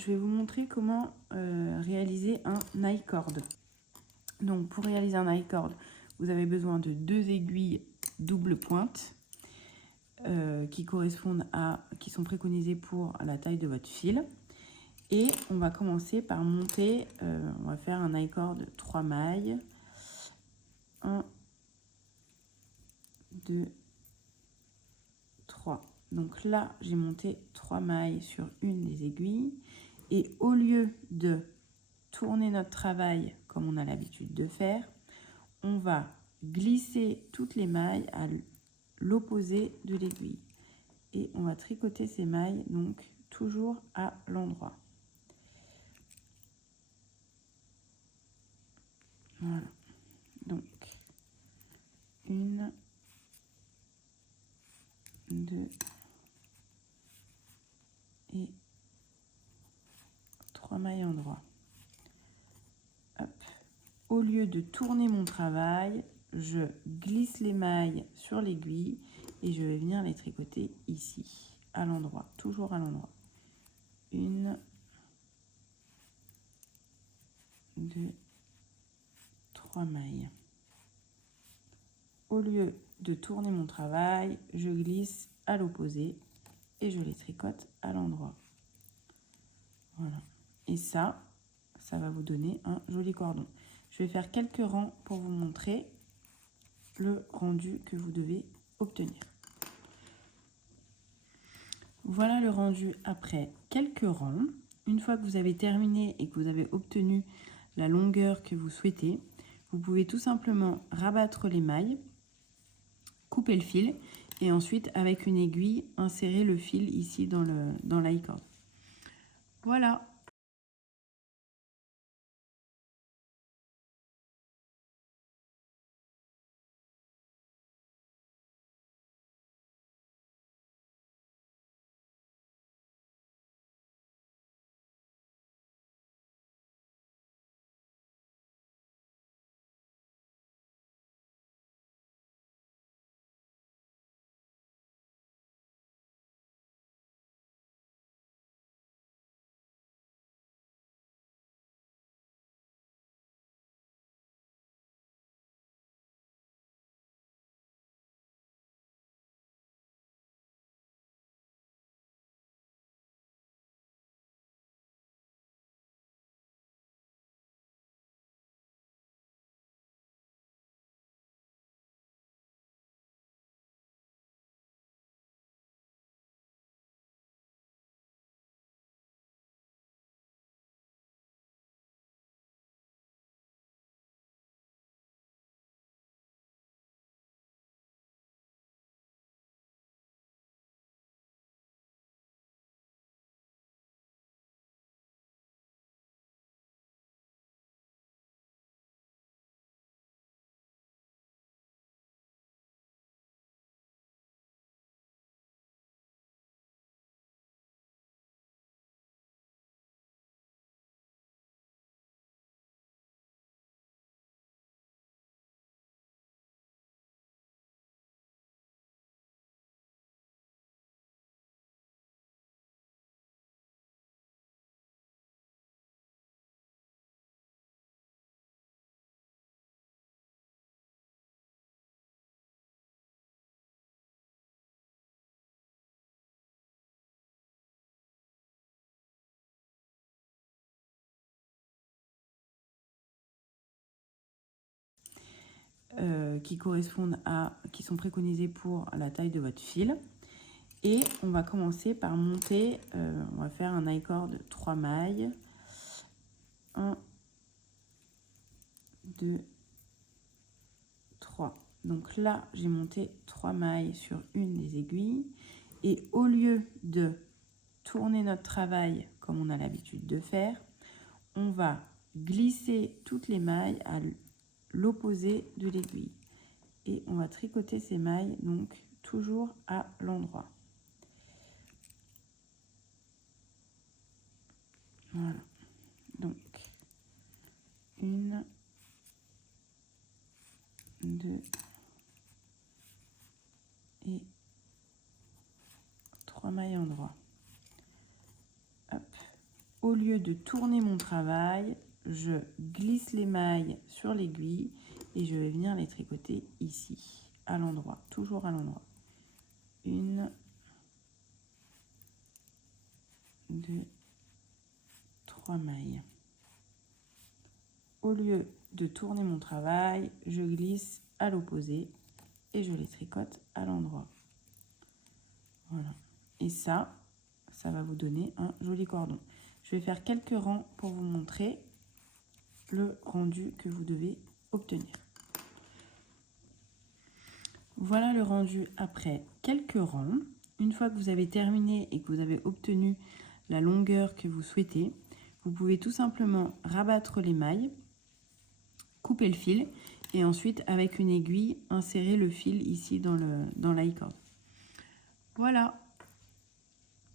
je vais vous montrer comment réaliser un I-cord. Donc pour réaliser un I-cord, vous avez besoin de 2 aiguilles double pointe qui sont préconisées pour la taille de votre fil. Et on va commencer par monter, on va faire un I-cord de 3 mailles. 1, 2, 3. Donc là, j'ai monté 3 mailles sur une des aiguilles. Et au lieu de tourner notre travail comme on a l'habitude de faire, on va glisser toutes les mailles à l'opposé de l'aiguille. Et on va tricoter ces mailles, donc toujours à l'endroit. Voilà. Donc, 1, 2 et 3 mailles endroit. Hop. Au lieu de tourner mon travail, je glisse les mailles sur l'aiguille et je vais venir les tricoter ici, à l'endroit, toujours à l'endroit. 1, 2, 3 mailles. Au lieu de tourner mon travail, je glisse à l'opposé et je les tricote à l'endroit. Voilà. Et ça va vous donner un joli cordon. Je vais faire quelques rangs pour vous montrer le rendu que vous devez obtenir. Voilà le rendu après quelques rangs. Une fois que vous avez terminé et que vous avez obtenu la longueur que vous souhaitez, vous pouvez tout simplement rabattre les mailles, couper le fil et ensuite avec une aiguille insérer le fil ici dans l'i-cord. Voilà. Qui sont préconisées pour la taille de votre fil. Et on va commencer par monter, on va faire un I-cord de 3 mailles. 1, 2, 3. Donc là, j'ai monté 3 mailles sur une des aiguilles. Et au lieu de tourner notre travail comme on a l'habitude de faire, on va glisser toutes les mailles à l'opposé de l'aiguille. Et on va tricoter ces mailles, donc toujours à l'endroit. Voilà. Donc, 1, 2 et 3 mailles endroit. Hop. au lieu de tourner mon travail, je glisse les mailles sur l'aiguille et je vais venir les tricoter ici, à l'endroit, toujours à l'endroit. 1, 2, 3 mailles. Au lieu de tourner mon travail, je glisse à l'opposé et je les tricote à l'endroit. Voilà. Et ça va vous donner un joli cordon. Je vais faire quelques rangs pour vous montrer le rendu que vous devez obtenir. Voilà le rendu après quelques rangs. Une fois que vous avez terminé et que vous avez obtenu la longueur que vous souhaitez, vous pouvez tout simplement rabattre les mailles, couper le fil et ensuite avec une aiguille insérer le fil ici dans l'i-cord. Voilà.